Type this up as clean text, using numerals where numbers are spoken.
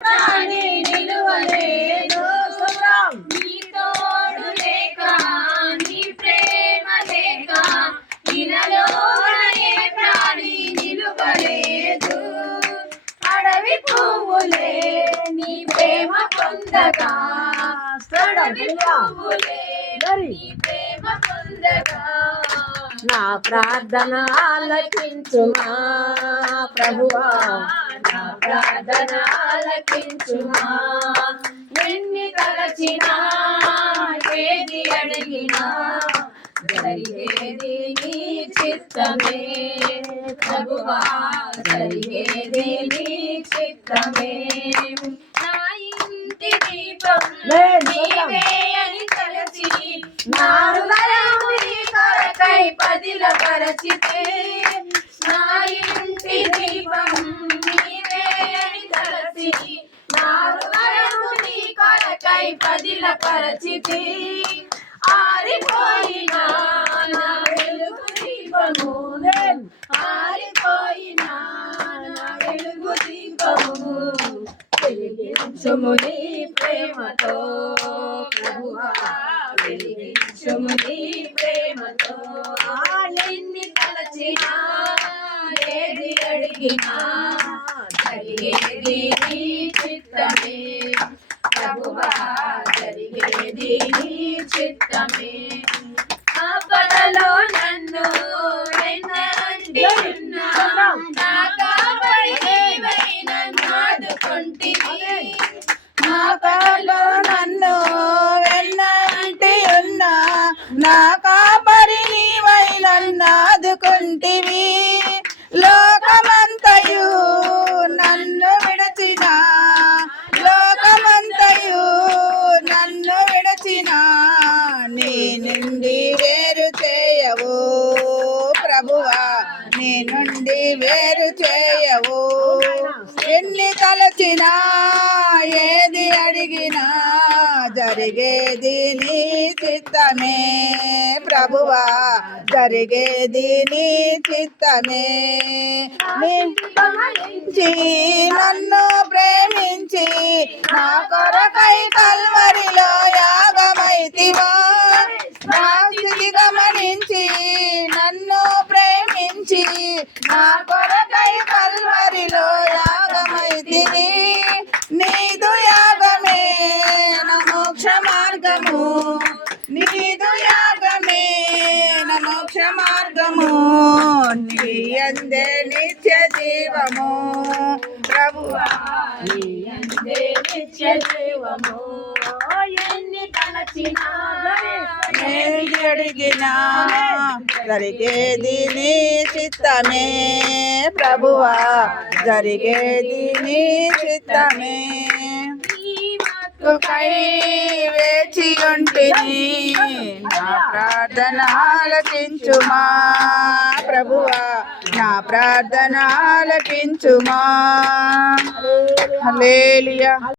కానీ నిలువలేదు నీ తోడు లేక నీ ప్రేమ లేక ఇలాలోన ఏ ప్రాణి నిలువలేదు అడవి పువ్వులే నీ ప్రేమ పొందగా అడవి పువ్వులే నీ ప్రేమ పొందగా నా ప్రార్థన ఆలకించుమా ప్రభువా, నా ప్రార్థన ఆలకించుమా ఎన్ని తలచినా ఏది అడిగినా జరిగేది నీ చిత్తమే ప్రభువా, జరిగేది నీ చిత్తమే నా ఇంటి దీపం నీవే అని తలచి నా హృదయం నీ కొరకై పదిలపరచితే నా ఇంటి దీపం నీవే అని తలచి నా హృదయం నీ కొరకై పదిలపరచితే ఆరిపోయినా నా వెలుగు దీపము ఆరిపోయినా నా వెలుగు దీపము వెలిగించుము నీ ప్రేమతో ప్రభువా, వెలిగించుము నీ ప్రేమతో ఎన్ని తలచినా ఏది అడిగినా జరిగేది నీ చిత్తమే ప్రభువా, జరిగేది నీ చిత్తమే ఆపదలో నన్ను వెన్నంటి ఉన్నా నా కాపరి నీవై నన్ను ఆదుకొంటివి ఆపదలో నన్ను వెన్నంటి ఉన్నా నా కాపరి నీవై నన్ను ఆదుకొంటివి లోకమంతయు నన్ను విడచిన లోకమంతయు నన్ను విడచిన నీ నుండి వేరు చేయవు ప్రభువా, నీ నుండి వేరు చేయవు ఎన్ని తలచినా ఏది అడిగినా జరిగేది నీ చిత్తమే ప్రభువా, జరిగేది నీ చిత్తమే గమనించి నన్ను ప్రేమించి నా కొరకై కల్వరిలో యాగమైతివా నా స్థితి గమనించి నన్ను ప్రేమించి నా కొరకై కల్వరిలో యాగమైతివి నీదు యాగమే నా మోక్ష మార్గము నీదు యాగమే నా మోక్ష మార్గము నీ యందే నిత్య జీవము ప్రభువా, నీ యందే నిత్య జీవము ఎన్ని తలచినా ఏది అడిగినా జరిగేది నీ చిత్తమే ప్రభువా, జరిగేది నీ చిత్తమే కై వేచి ఉంటిని నా ప్రార్థన ఆలకించుమా ప్రభువా, నా ప్రార్థన ఆలకించుమా హల్లెలూయా.